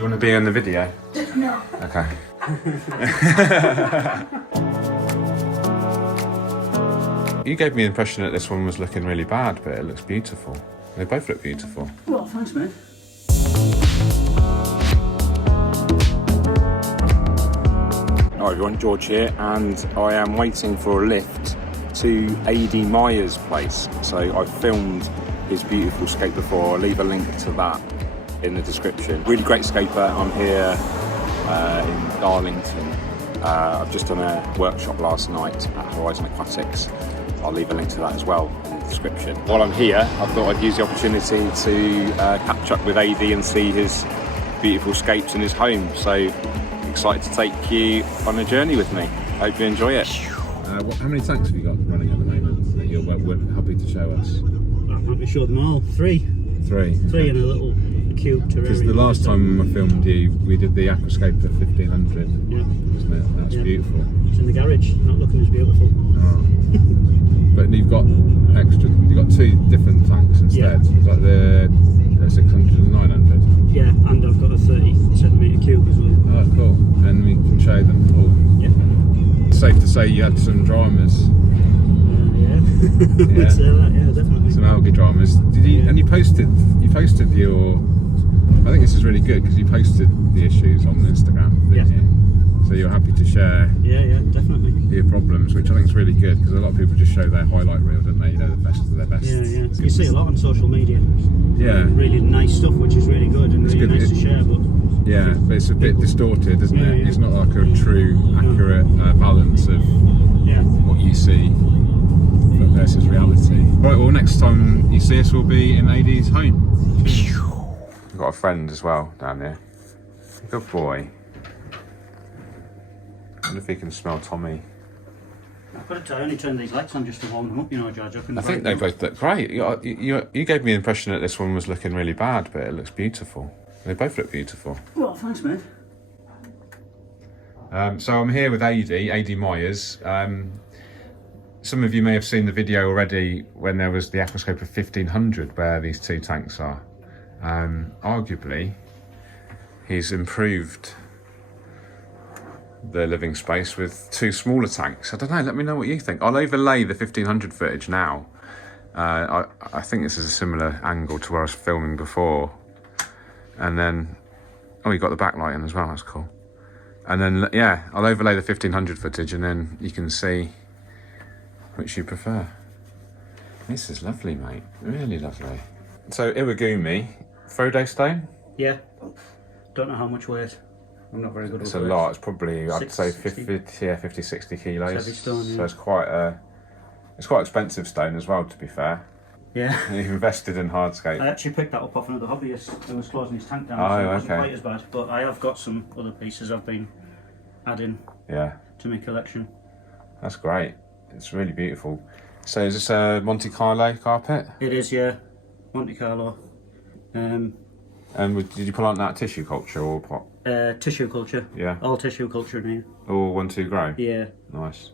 You want to be on the video? No. Okay. You gave me the impression that this one was looking really bad, but it looks beautiful. They both look beautiful. Well, thanks, mate. Hi everyone, George here, and I am waiting for a lift to Ady Myers' place. So I filmed his beautiful scape before. I'll leave a link to that in the description. Really great scaper. I'm here in Darlington. I've just done a workshop last night at Horizon Aquatics. I'll leave a link to that as well in the description. While I'm here, I thought I'd use the opportunity to catch up with Ady and see his beautiful scapes in his home. So excited to take you on a journey with me. Hope you enjoy it. How many tanks have you got running at the moment that you're happy to show us? I'm happy to show them all. Three in a little cube terrarium. Because the last time I filmed you, we did the Aquascaper 1500, yeah, wasn't it? That's beautiful. It's in the garage, not looking as beautiful. Oh. But you've got two different tanks instead. Yeah. It's like the 600 and 900. Yeah, and I've got a 30cm cube as well. Oh, cool. And we can show them all. Yeah. It's safe to say you had some dramas. Yeah. I'd say that, yeah, definitely. Some algae dramas. Did you? Yeah. And you posted your. I think this is really good because you posted the issues on Instagram, didn't you? So you're happy to share. Yeah, definitely. Your problems, which I think is really good because a lot of people just show their highlight reel, don't they? You know, the best of their best. Yeah. You see a lot on social media. Yeah. Really nice stuff, which is really good and really nice to share, but. Yeah, but it's a bit distorted, isn't it? Yeah. It's not like a true, accurate balance of what you see versus reality. Right, well, next time you see us, we'll be in Ady's home. We've got a friend as well down there. Good boy. I wonder if he can smell Tommy. I've got to only turn these lights on just to warm them up, you know, George. I think they both look great. You gave me the impression that this one was looking really bad, but it looks beautiful. They both look beautiful. Well, thanks, mate. So I'm here with Ady Myers. Some of you may have seen the video already when there was the Aquascaper 1500 where these two tanks are. Arguably, he's improved the living space with two smaller tanks. I don't know, let me know what you think. I'll overlay the 1500 footage now. I think this is a similar angle to where I was filming before. And then, oh, you got the backlight in as well, that's cool. And then, yeah, I'll overlay the 1500 footage and then you can see which you prefer. This is lovely, mate, really lovely. So, Iwagumi, Frodo Stone? Yeah, don't know how much weight. I'm not very good with It's a lot, it's probably, I'd say 50, 60 kilos. It's heavy stone, yeah. So it's quite expensive stone as well, to be fair. Yeah. You've invested in hardscape. I actually picked that up off another hobbyist who was closing his tank down, Oh, so it wasn't okay. quite as bad. But I have got some other pieces I've been adding to my collection. That's great. It's really beautiful. So is this a Monte Carlo carpet? It is, yeah. Monte Carlo. And did you plant that tissue culture or pot? Tissue culture. Yeah. All tissue culture in here. Or 1-2 grow? Yeah. Nice.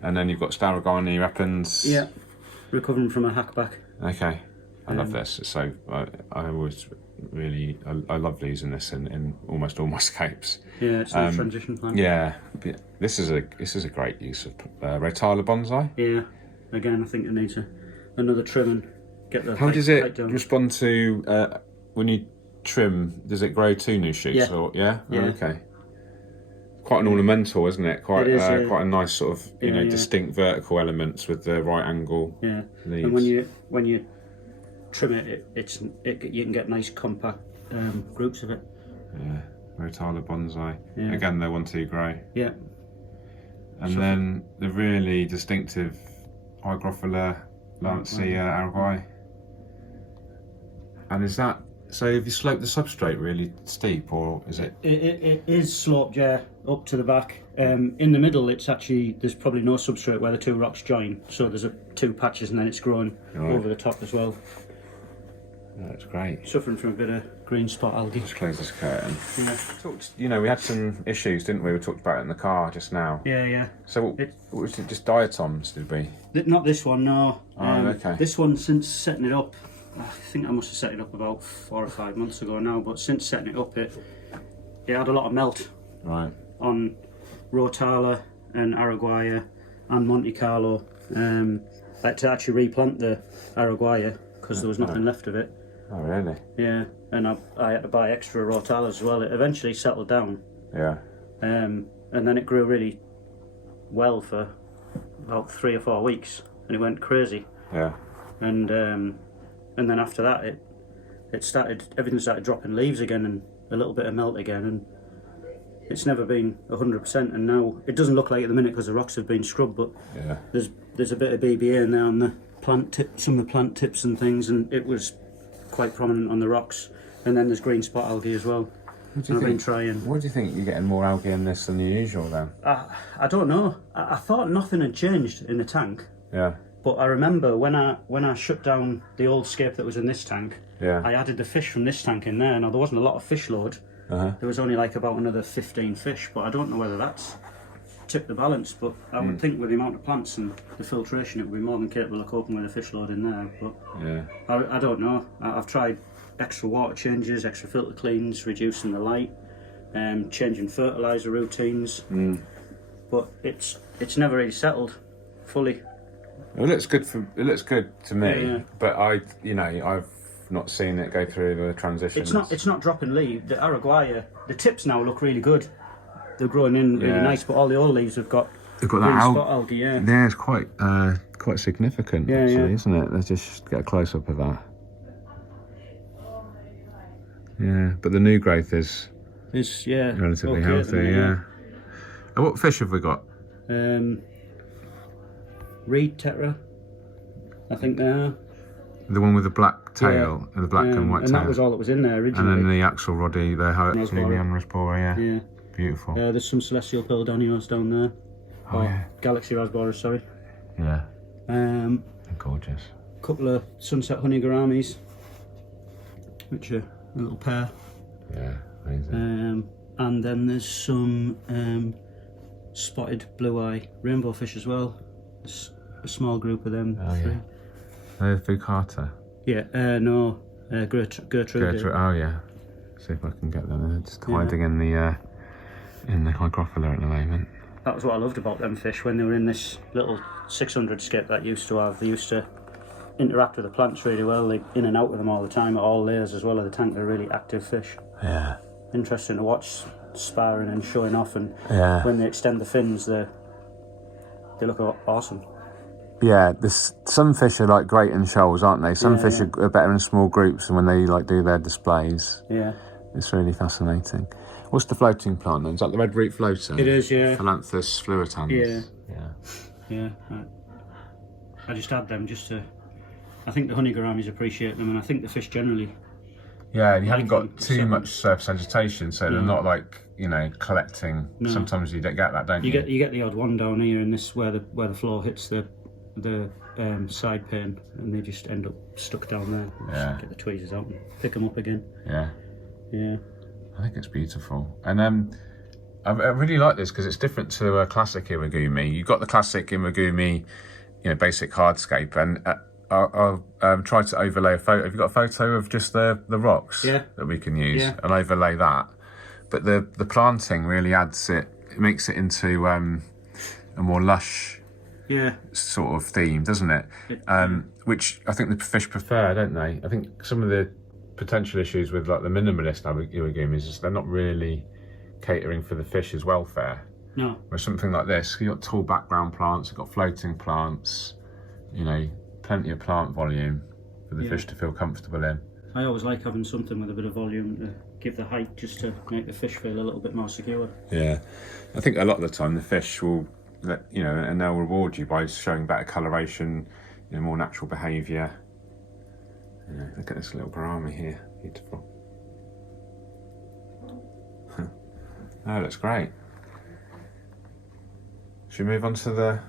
And then you've got Staurogyne, repens. Yeah. Recovering from a hackback. Okay. I love this. It's so I always really I love using this in almost all my scapes. Yeah, it's a transition plan. Yeah. This is a great use of Rotala Bonsai. Yeah. Again, I think it needs another trim and get the How does it respond to when you trim? Does it grow two new shoots? Yeah. Or, yeah? Oh, okay. Quite an ornamental, isn't it? Quite quite a nice sort of distinct vertical elements with the right angle. Yeah. Leaves. And when you trim it, you can get nice compact groups of it. Yeah. Rotala Bonsai. Yeah. Again, they're 1-2 grow. Yeah. And then the really distinctive Hygrophila, lancea, Araguaia. And is that, so have you sloped the substrate really steep, or is it? It is sloped, yeah, up to the back. In the middle, it's actually, there's probably no substrate where the two rocks join. So there's two patches and then it's growing over the top as well. That's great. Suffering from a bit of green spot algae. Just close this curtain. Yeah. We had some issues, didn't we? We talked about it in the car just now. Yeah. So what was it, just diatoms, did we? Not this one, no. Oh, okay. This one, since setting it up, I think I must have set it up about 4 or 5 months ago now, but since setting it up, it had a lot of melt on Rotala and Araguaia and Monte Carlo. I had to actually replant the Araguaia because there was nothing left of it. Oh, really? Yeah, and I had to buy extra Rotalas as well. It eventually settled down. Yeah. And then it grew really well for about 3 or 4 weeks, and it went crazy. Yeah. And then after that, everything started dropping leaves again and a little bit of melt again, and it's never been 100%. And now it doesn't look like at the minute because the rocks have been scrubbed, but there's a bit of BBA in there on the plant tip, some of the plant tips and things, and it was quite prominent on the rocks. And then there's green spot algae as well. What do you think? You're getting more algae in this than usual then? I don't know. I thought nothing had changed in the tank. Yeah. But I remember when I shut down the old scape that was in this tank, I added the fish from this tank in there. Now there wasn't a lot of fish load. There was only like about another 15 fish, but I don't know whether that's tipped the balance. But I would think with the amount of plants and the filtration, it would be more than capable of coping with a fish load in there. But I don't know. I've tried extra water changes, extra filter cleans, reducing the light, changing fertiliser routines, but it's never really settled fully. It looks good to me, but I've not seen it go through the transitions. It's not dropping leaf. The Araguaia, the tips now look really good. They're growing in really nice, but all the old leaves have got that spot algae. Yeah, it's quite significant actually, isn't it? Let's just get a close up of that. Yeah, but the new growth is relatively healthy. Yeah. And what fish have we got? Reed tetra, I think they are. The one with the black tail and the black and white tail. And that was all that was in there originally. And then the axle roddy, the rasbora, yeah. Beautiful. There's some celestial pearl danios down there. Galaxy rasbora, sorry. Yeah. Gorgeous. A couple of sunset honey gouramis, which are a little pair. Yeah, amazing. And then there's some spotted blue eye rainbowfish as well. There's a small group of them. They're Fucata? Yeah, no, Gertrude. Oh yeah. See if I can get them. They're just hiding in the Hygrophila at the moment. That was what I loved about them fish when they were in this little 600 skip that used to have. They used to interact with the plants really well. They in and out with them all the time at all layers as well of the tank. They're really active fish. Yeah. Interesting to watch sparring and showing off, and when they extend the fins, they look awesome. Yeah, some fish are like great in shoals, aren't they? Some fish are better in small groups, and when they do their displays, it's really fascinating. What's the floating plant then? Is that the red root floater? It is, yeah. Hemianthis fluitans. Yeah. I just add them just to. I think the honey gouramis appreciate them, and I think the fish generally. Yeah, and you haven't got too much surface vegetation, so they're not like collecting. No. Sometimes you don't get that, don't you? You get the odd one down here in this where the floor hits the side pane, and they just end up stuck down there. Just get the tweezers out and pick them up again. Yeah. I think it's beautiful, and I really like this because it's different to a classic iwagumi. You've got the classic iwagumi, basic hardscape, and I'll try to overlay a photo. Have you got a photo of just the rocks that we can use? And overlay that. But the planting really adds it makes it into a more lush sort of theme, doesn't it? Which I think the fish prefer, don't they? I think some of the potential issues with like the minimalist iwagumis is they're not really catering for the fish's welfare. No. Whereas something like this, you've got tall background plants, you've got floating plants, plenty of plant volume for the fish to feel comfortable in. I always like having something with a bit of volume to give the height, just to make the fish feel a little bit more secure. Yeah, I think a lot of the time the fish will, and they'll reward you by showing better coloration, more natural behaviour. Look at this little gourami here, beautiful. Oh, looks great. Should we move on to the...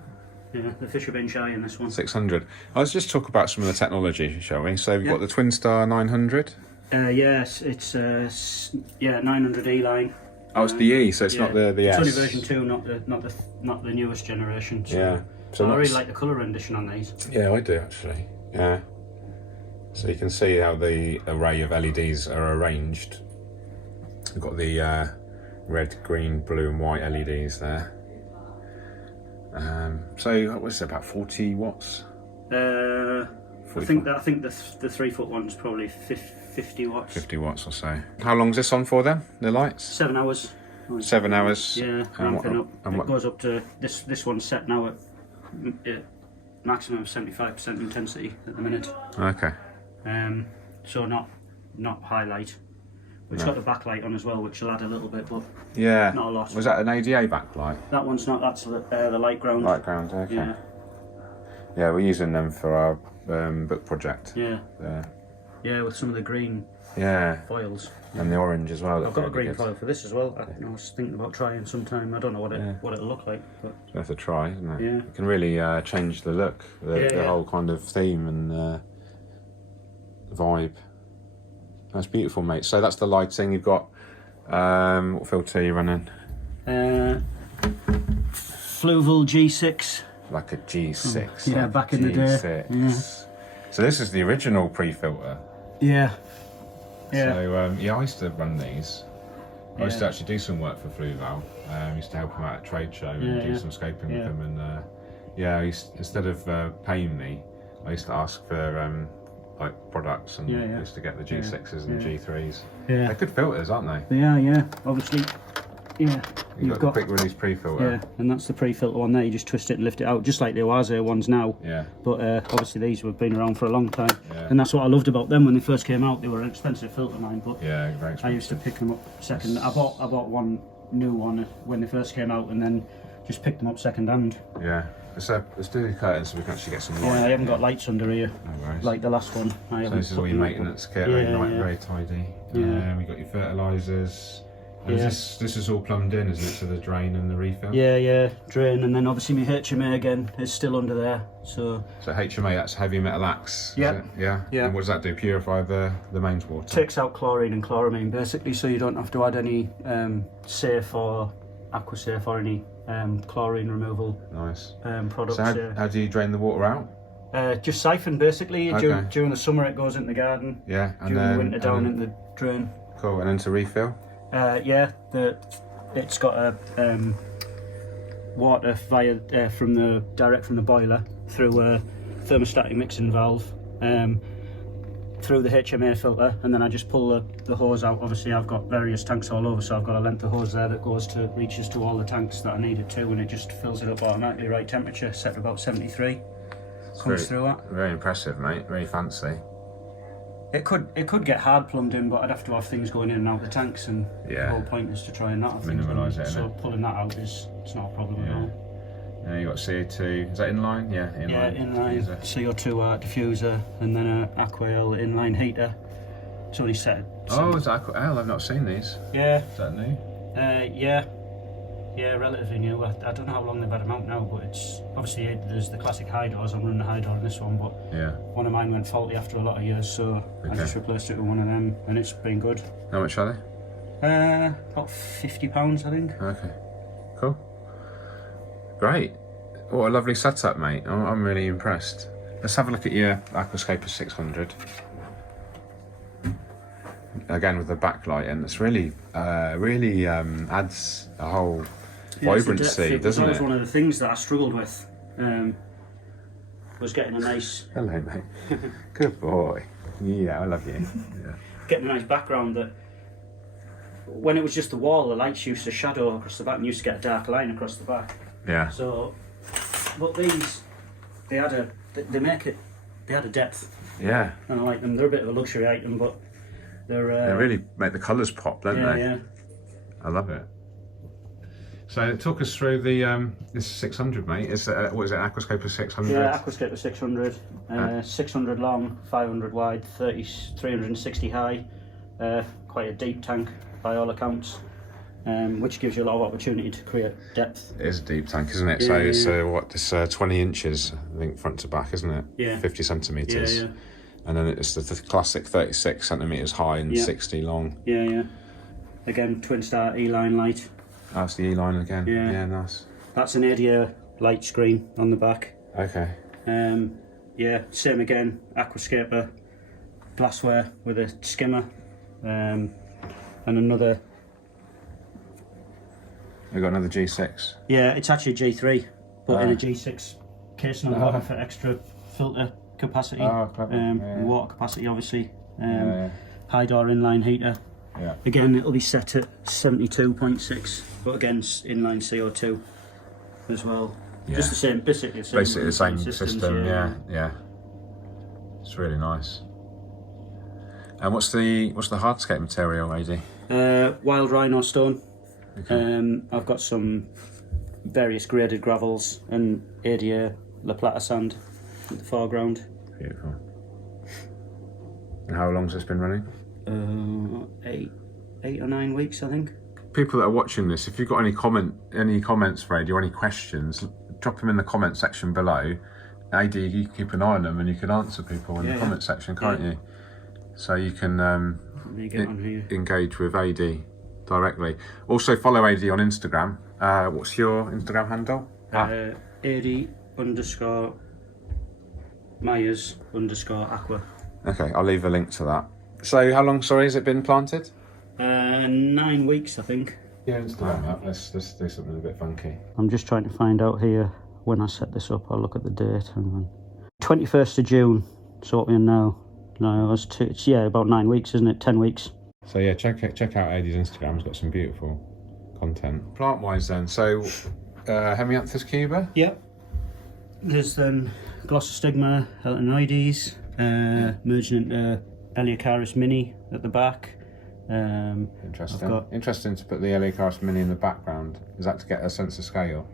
Yeah, the fish have been shy in this one. 600. Let's just talk about some of the technology, shall we? So we've got the Twinstar 900. Yes, it's 900 E line. Oh, it's the E, so it's not the S. It's only version 2, not the newest generation. So, So I really like the colour rendition on these. Yeah, I do actually. Yeah. So you can see how the array of LEDs are arranged. We've got the red, green, blue and white LEDs there. So what was it, about 40 watts? I think the 3 foot one's probably 50 watts. 50 watts or so. How long's this on for then, the lights? 7 hours. 7 hours? Yeah, ramping up. It goes up to, this one's set now at maximum 75% intensity at the minute. Okay. So not highlight. It's got the backlight on as well, which will add a little bit, but yeah, not a lot. Was that an ADA backlight? That one's not, that's the light ground. Light ground, okay. Yeah. Yeah, we're using them for our book project. Yeah. Yeah, with some of the green foils. And the orange as well. I've got a green foil for this as well. I was thinking about trying sometime. I don't know what it'll look like. But it's worth a try, isn't it? Yeah. It can really change the look, the whole kind of theme and vibe. That's beautiful, mate. So that's the lighting. You've got, what filter are you running? Fluval G6. Like a G6. Yeah, like back in the day. Yeah. So this is the original pre-filter. Yeah. Yeah. So I used to run these. I used to actually do some work for Fluval. I used to help them out at a trade show and do some scoping with them. And I used, instead of paying me, I used to ask for like products and used to get the G6s and the G3s. Yeah. They're good filters, aren't they? Yeah. Obviously. Yeah. You've got the quick release pre-filter. Yeah, and that's the pre-filter one there. You just twist it and lift it out, just like the ADY'S ones now. Yeah. But obviously these have been around for a long time, and that's what I loved about them when they first came out. They were an expensive filter line, but very expensive. I used to pick them up second. I bought one new one when they first came out, and then just picked them up second hand. Yeah. Let's do the curtains so we can actually get some light. Yeah, I haven't got lights under here, like the last one. So this is all your maintenance kit, very tidy. Yeah. We've got your fertilisers. This is all plumbed in, isn't it, to the drain and the refill? Yeah, drain, and then obviously my HMA again is still under there. So HMA, that's heavy metalax. Yeah. Yeah. And what does that do? Purify the mains water? Takes out chlorine and chloramine basically, so you don't have to add any safe or aquasafe or any chlorine removal products. So how do you drain the water out? Just siphon basically. During the summer it goes into the garden. Yeah. And during the winter down into the drain. Cool. And then to refill? It's got a water via direct from the boiler through a thermostatic mixing valve through the HMA filter, and then I just pull the hose out. Obviously I've got various tanks all over, so I've got a length of hose there that reaches to all the tanks that I need it to, and it just fills it up automatically, right temperature, set to about 73. Comes through that. Very impressive, mate. Very fancy. It could get hard plumbed in, but I'd have to have things going in and out the tanks, and the whole point is to try and not have minimalise it. So pulling that out it's not a problem at all. Yeah, you got CO2. Is that inline? Yeah, inline. Yeah, inline CO2 diffuser, and then an Aquael inline heater. It's only set. Oh, it's Aquael. I've not seen these. Yeah. Is that new? Yeah, relatively new. I don't know how long they've had them out now, but it's obviously there's the classic Hydros. I'm running the Hydro in this one, but one of mine went faulty after a lot of years, so I just replaced it with one of them, and it's been good. How much are they? About £50, I think. Okay, cool. Great. What a lovely setup, mate. I'm really impressed. Let's have a look at your Aquascaper 600. Again with the backlight, and it's really adds a whole vibrancy, doesn't it? That was one of the things that I struggled with, was getting a nice... Hello, mate. Good boy. Yeah, I love you. Yeah. Getting a nice background that, when it was just the wall, the lights used to shadow across the back and used to get a dark line across the back. Yeah. So, but these, they had a depth. Yeah. And I like them. They're a bit of a luxury item, but they really make the colours pop, don't they? Yeah. I love it. So talk us through the this 600, mate. What is it? Aquascaper 600? Yeah, Aquascaper 600. 600 long, 500 wide, 360 high. Quite a deep tank by all accounts, which gives you a lot of opportunity to create depth. It is a deep tank, isn't it? Yeah, so it's 20 inches, I think, front to back, isn't it? Yeah. 50 centimetres. Yeah. And then it's the classic 36 centimetres high and 60 long. Yeah. Again, Twinstar E-line light. That's the E-line again. Yeah, nice. That's an Ady light screen on the back. Okay. Yeah, same again, Aquascaper. glassware with a skimmer, and another. We've got another G6. Yeah, it's actually G3, but in a G6 case on the bottom for extra filter capacity, water capacity, obviously. Hydro inline heater. Yeah. Again, it'll be set at 72.6, but again, inline CO2 as well. Yeah. Just the same, basically the same system. Yeah. It's really nice. And what's the hardscape material, Ady? Wild rhino stone. Okay. I've got some various graded gravels and Ady La Plata sand at the foreground. Beautiful. And how long's this been running? 8 or 9 weeks, I think. People that are watching this, if you've got any comments for Ady or any questions, drop them in the comment section below. Ady, you can keep an eye on them and you can answer people in the comment section, can't you? So you can engage with Ady directly. Also follow Ady on Instagram. What's your Instagram handle? Ady_Myers_aqua. Okay, I'll leave a link to that. So how long, sorry, has it been planted? 9 weeks, I think. Yeah, Instagram that. Let's do something a bit funky. I'm just trying to find out here when I set this up. I'll look at the date. 21st of June. So what we're in now. No, it's about 9 weeks, isn't it? 10 weeks. So yeah, check out Ady's Instagram. He's got some beautiful content. Plant-wise then, so Hemianthis Cuba? Yep. There's then Glossostigma, elatinoides, merging into Eleocharis mini at the back. Interesting. Interesting to put the Eleocharis mini in the background. Is that to get a sense of scale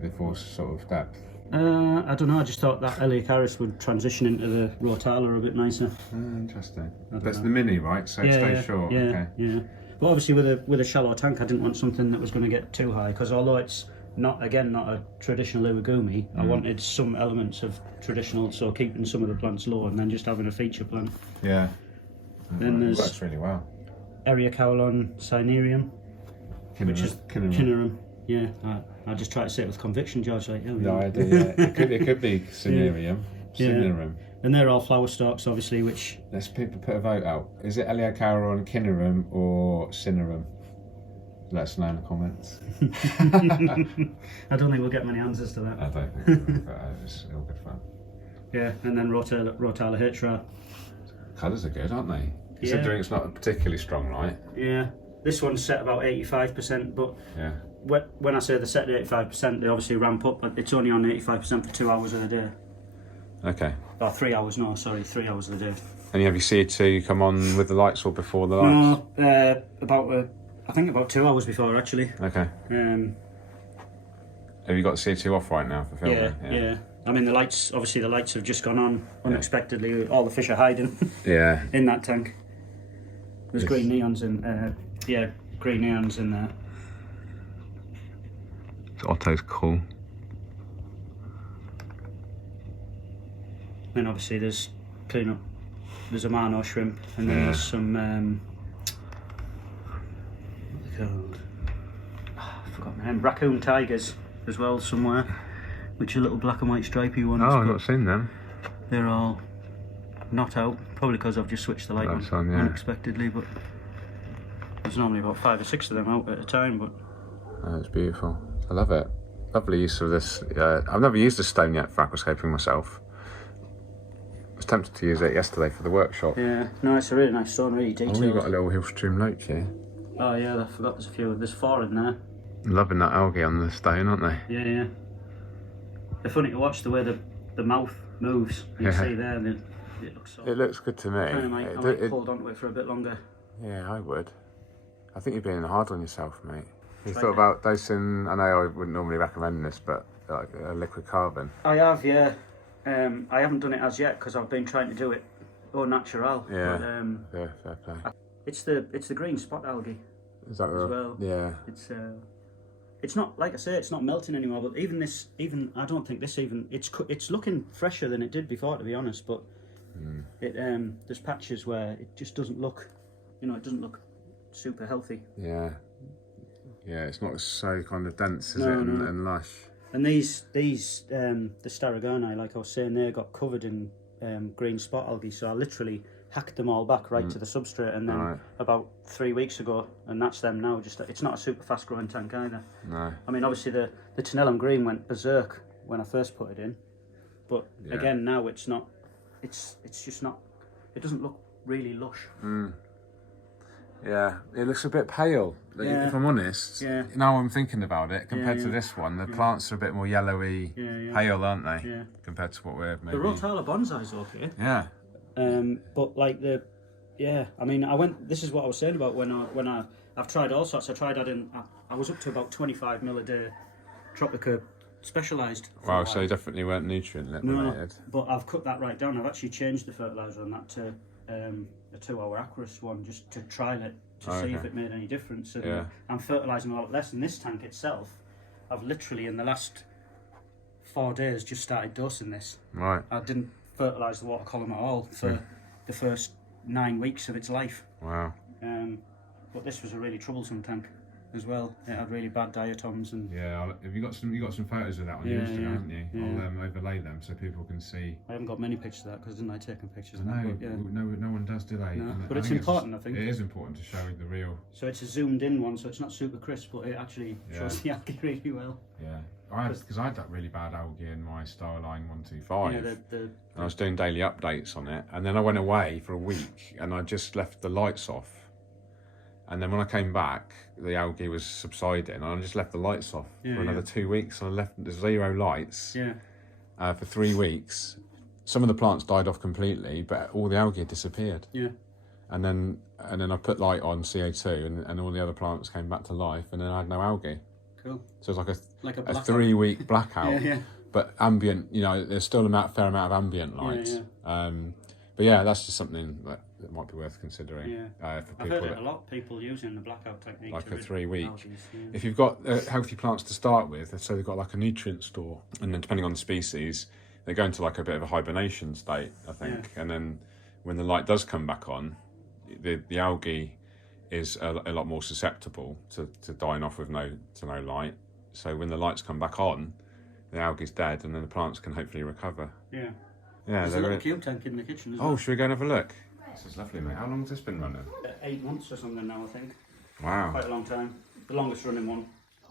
before sort of depth? I don't know, I just thought that Eleocharis would transition into the Rotala a bit nicer. Interesting. That's the mini, right? So it stays short. Yeah, okay. Yeah. But obviously with a shallow tank, I didn't want something that was going to get too high, because although it's not a traditional urigumi, I wanted some elements of traditional, so keeping some of the plants low and then just having a feature plant. Yeah. Then there's works really well. Eriocaulon cinerum, which is cinerum. Yeah, I just try to say it with conviction, George. Like, no, I do. Yeah, it could be cinerum. Cinerum. And they're all flower stalks, obviously. Which let's people put a vote out. Is it Eleocharis cinerum or cinerum? Let us know in the comments. I don't think we'll get many answers to that. I don't think so, but it's all good fun. Yeah, and then Rotala H'ra. Colours are good, aren't they? Considering it's not a particularly strong light. Yeah, this one's set about 85%, but when I say they're set at 85%, they obviously ramp up, but it's only on 85% for 2 hours of the day. Okay. Or 3 hours, no, sorry, 3 hours of the day. And you have your CO2 come on with the lights or before the lights? No, I think about 2 hours before, actually. Okay. Have you got the CO2 off right now for filming? Yeah. I mean, the lights have just gone on unexpectedly. All the fish are hiding in that tank. There's green neons in green neons in there. Otto's cool. Then obviously there's clean-up. There's a Mano shrimp, and then there's some what are they called? I've forgotten the name. Raccoon tigers as well somewhere, which are little black and white stripy ones. Oh, I've not seen them. They're all not out, probably because I've just switched the light on unexpectedly, but there's normally about 5 or 6 of them out at a time. But it's beautiful. I love it. Lovely use of this. I've never used a stone yet for aquascaping myself. I was tempted to use it yesterday for the workshop. Yeah, no, it's a really nice stone, really detailed. Oh, you've got a little Hillstream loach here. Oh yeah, I forgot there's 4 in there. Loving that algae on the stone, aren't they? Yeah. They're funny to watch the way the mouth moves. You see there, and it looks so... It looks good to me. I might hold on to it for a bit longer. Yeah, I would. I think you're being hard on yourself, mate. You thought about dosing, I know I wouldn't normally recommend this, but like a liquid carbon. I have, yeah. I haven't done it as yet because I've been trying to do it au natural. Yeah. But, fair play. It's the green spot algae. Is that as well? Yeah. It's not, like I say, it's not melting anymore. But I don't think it's looking fresher than it did before, to be honest. But there's patches where it just doesn't look, it doesn't look super healthy. Yeah. Yeah, it's not so kind of dense, is it, and lush. And these the Staurogyne, like I was saying, they got covered in green spot algae. So I literally hacked them all back right to the substrate, and then about 3 weeks ago, and that's them now. Just it's not a super fast growing tank either. No. I mean, obviously the Tenellum green went berserk when I first put it in, but again now it's not. It's just not. It doesn't look really lush. Yeah, it looks a bit pale. If I'm honest, now I'm thinking about it, compared to this one, the plants are a bit more yellowy, pale, aren't they? Yeah. Compared to what we're maybe... The Rotala Bonsai's okay. Yeah. But like I mean, this is what I was saying about when I've tried all sorts. I tried adding, I was up to about 25 ml a day, Tropica specialised. Wow, so you definitely weren't nutrient related. But I've cut that right down. I've actually changed the fertiliser on that to a 2-hour Aquarius one, just to trial it, to see if it made any difference. And I'm fertilising a lot less. In this tank itself, I've literally in the last 4 days just started dosing this. Right. I didn't fertilise the water column at all for the first 9 weeks of its life. Wow. But this was a really troublesome tank as well. It had really bad diatoms and... Yeah, have you got some photos of that on your Instagram, haven't you? Yeah. I'll overlay them so people can see. I haven't got many pictures of that because I didn't like taking pictures of no, that. But, no one does, do they? No. But it's important, I think. It is important to show the real... So it's a zoomed in one, so it's not super crisp, but it actually shows the algae really well. Yeah. Because I had that really bad algae in my Staurogyne 125. Yeah, and I was doing daily updates on it, and then I went away for a week, and I just left the lights off. And then when I came back, the algae was subsiding, and I just left the lights off for another 2 weeks. And I left the 0 lights for 3 weeks. Some of the plants died off completely, but all the algae had disappeared. Yeah. And then I put light on CO2, and all the other plants came back to life, and then I had no algae. Cool. So it was like a 3-week blackout. Yeah. But ambient, there's still a fair amount of ambient light. But yeah, that's just something that might be worth considering. Yeah. For I've people heard it a lot. People using the blackout technique. Like a 3 week. Algae, If you've got healthy plants to start with, so they've got like a nutrient store, and then depending on the species, they go into like a bit of a hibernation state, I think. And then when the light does come back on, the algae is a lot more susceptible to dying off with no light. So when the lights come back on, the algae's dead, and then the plants can hopefully recover. Yeah. Yeah, there's a little cube tank in the kitchen as well. Oh, should we go and have a look? This is lovely, mate. How long has this been running? 8 months or something now, I think. Wow. Quite a long time. The longest running one.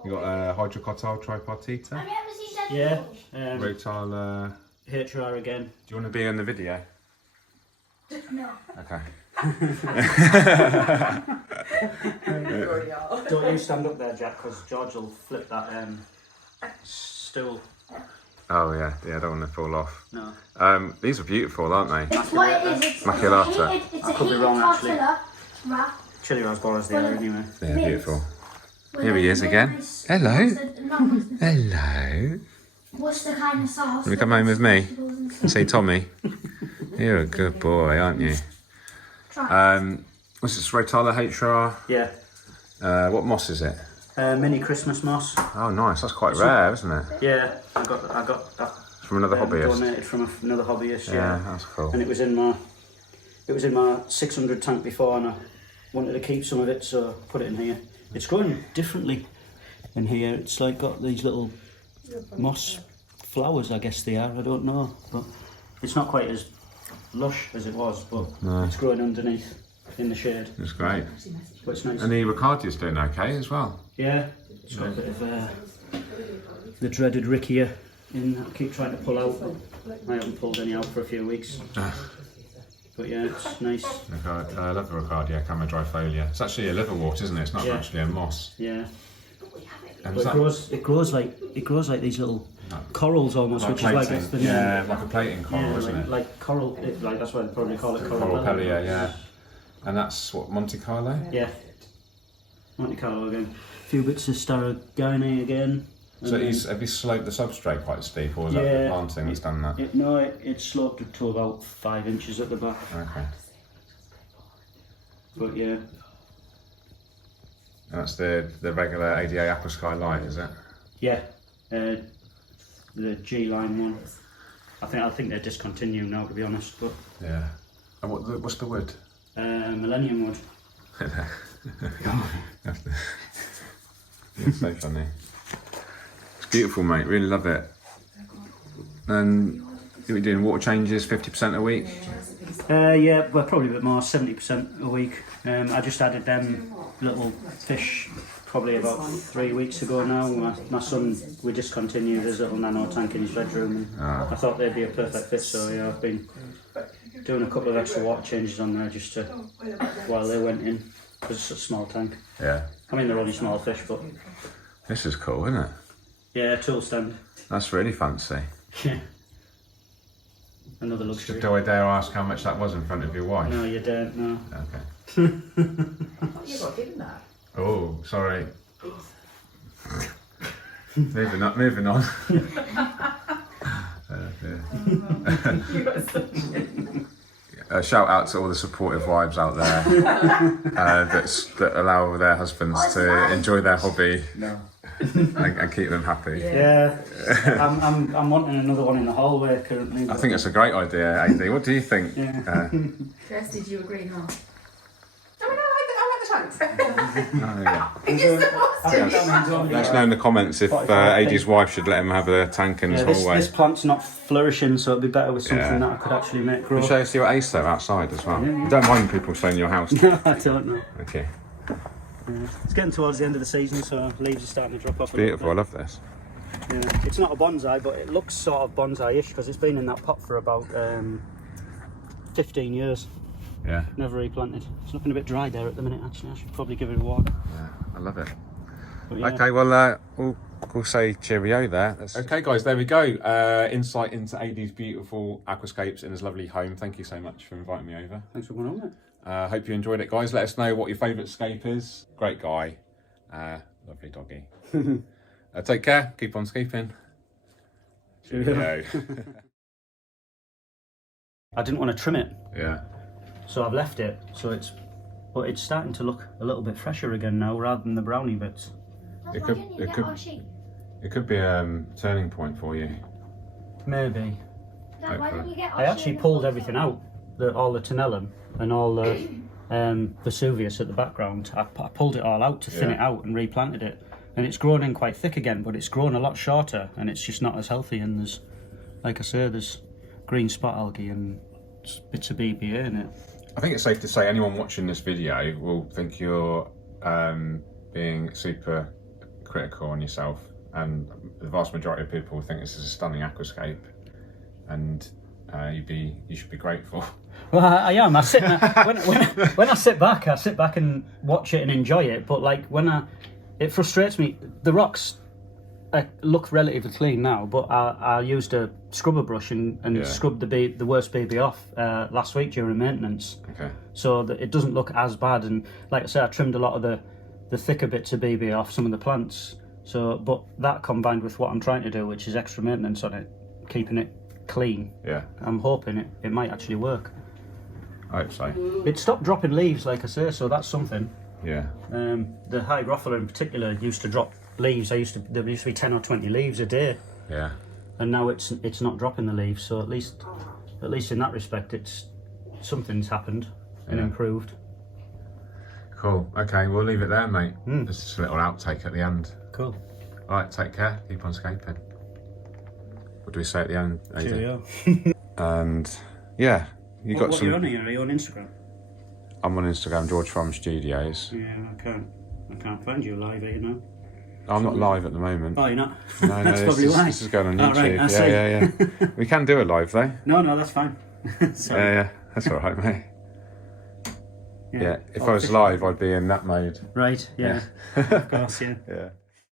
You got a Hygrophila tripartita? Yeah. Rotala H'ra again. Do you want to be in the video? No. Okay. Don't you stand up there, Jack, because George will flip that stool. Oh yeah, I don't want to fall off. No. These are beautiful, aren't they? It's what it is. It's Maculata. It's I could be wrong, actually. Right. Chili rasbora's there anyway. Yeah, beautiful. Here he is again. Hello. Hello. What's the kind of sauce? Will you come home with me and say Tommy? You're a good boy, aren't you? What's this, Rotala H'ra? Yeah. What moss is it? Mini Christmas moss. Oh, nice. That's quite rare, isn't it? Yeah, I got that. From another hobbyist. Donated from another hobbyist. Yeah, that's cool. And it was in my 600 tank before, and I wanted to keep some of it, so I put it in here. It's growing differently in here. It's like got these little moss flowers, I guess they are. I don't know, but it's not quite as lush as it was, but it's growing underneath in the shade. It's great. But it's nice. And the Ricardia's doing okay as well. Yeah, it's got a bit of the dreaded Rickia in. I keep trying to pull out, but I haven't pulled any out for a few weeks. But yeah, it's nice. I love the Ricardia Camodryfolia. It's actually a liverwort, isn't it? It's not actually a moss. Yeah. And but it grows like these little corals almost, like which plating. is like like a plating coral, isn't it? Like coral, like that's why they probably call it coral pellia, yeah. And that's what, Monte Carlo? Yeah. Monte Carlo again. A few bits of Staurogyne again. So have you sloped the substrate quite steep, or is that the planting that's done that? It's sloped up to about 5 inches at the back. Okay. But yeah. And that's the regular ADA Aquascape light, is it? Yeah. The G line one. I think they're discontinued now, to be honest. But yeah. And what's the wood? Millennium wood. It's so funny. It's beautiful, mate. Really love it. And what are you doing? Water changes 50% a week? Yeah, well, probably a bit more, 70% a week. I just added them little fish probably about 3 weeks ago now. My son, we discontinued his little nano tank in his bedroom, and I thought they'd be a perfect fit, so yeah, I've been doing a couple of extra water changes on there just to, while they went in, because it's a small tank. Yeah. I mean, they're only small fish, but... This is cool, isn't it? Yeah, tool stand. That's really fancy. Yeah. Another luxury. Do I dare ask how much that was in front of your wife? No, you don't, no. Okay. You got given that. Oh, sorry. moving on. Shout out to all the supportive wives out there that allow their husbands to enjoy their hobby and keep them happy. Yeah, I'm wanting another one in the hallway currently. I think it's a great idea, Ady. What do you think? Yeah. Chris, did you agree? No. Let us know in the comments if Ady's wife should let him have a tank in his hallway. This plant's not flourishing, so it'd be better with something that I could actually make grow. Can you show us your ace though outside as well? You don't mind people staying in your house? No, I don't know. Okay. Yeah. It's getting towards the end of the season, so leaves are starting to drop off. Beautiful, I love this. Yeah. It's not a bonsai, but it looks sort of bonsai-ish because it's been in that pot for about 15 years. Yeah. Never replanted. It's looking a bit dry there at the minute, actually. I should probably give it a water. Yeah, I love it. Yeah. Okay, well, we'll say cheerio there. Okay, guys, there we go. Insight into Ady's beautiful aquascapes in his lovely home. Thank you so much for inviting me over. Thanks for coming on, mate. Hope you enjoyed it, guys. Let us know what your favourite scape is. Great guy. Lovely doggy. Take care. Keep on scaping. Cheerio. I didn't want to trim it. Yeah. So I've left it, but it's starting to look a little bit fresher again now, rather than the brownie bits. That's why didn't you get our sheep? It could be a turning point for you. Maybe. Dad, why didn't you get our I actually sheep? pulled everything out, all the tenellum and all the Vesuvius at the background. I pulled it all out to thin it out and replanted it, and it's grown in quite thick again, but it's grown a lot shorter, and it's just not as healthy. And there's, like I say, there's green spot algae and bits of BBA in it. I think it's safe to say anyone watching this video will think you're being super critical on yourself, and the vast majority of people think this is a stunning aquascape, and you should be grateful. Well, I am. I sit when I sit back and watch it and enjoy it. But like it frustrates me. The rocks look relatively clean now, but I used a scrubber brush and scrubbed the worst BB off last week during maintenance. Okay. So that it doesn't look as bad. And like I said, I trimmed a lot of the thicker bits of BB off some of the plants. So, but that combined with what I'm trying to do, which is extra maintenance on it, keeping it clean. Yeah. I'm hoping it might actually work. I hope so. It stopped dropping leaves, like I say, so that's something. Yeah. The Hygrophila in particular used to drop leaves. There used to be 10 or 20 leaves a day. Yeah. And now it's not dropping the leaves, so at least in that respect, something's happened and improved. Cool. Okay, we'll leave it there, mate. There's just a little outtake at the end. Cool. All right, take care. Keep on scaping. What do we say at the end? Cheerio. And yeah, got some. What are you on here? Are you on Instagram? I'm on Instagram, George Farm Studios. Yeah, I can't find you live, are you now? I'm not live at the moment. Oh, you're not? No, That's probably why. This is going on YouTube. Oh, right, Yeah. We can do a live though. No, that's fine. Yeah, that's all right, mate. Yeah, if I was live, I'd be in that mode. Right, yeah. Of course, yeah. Yeah.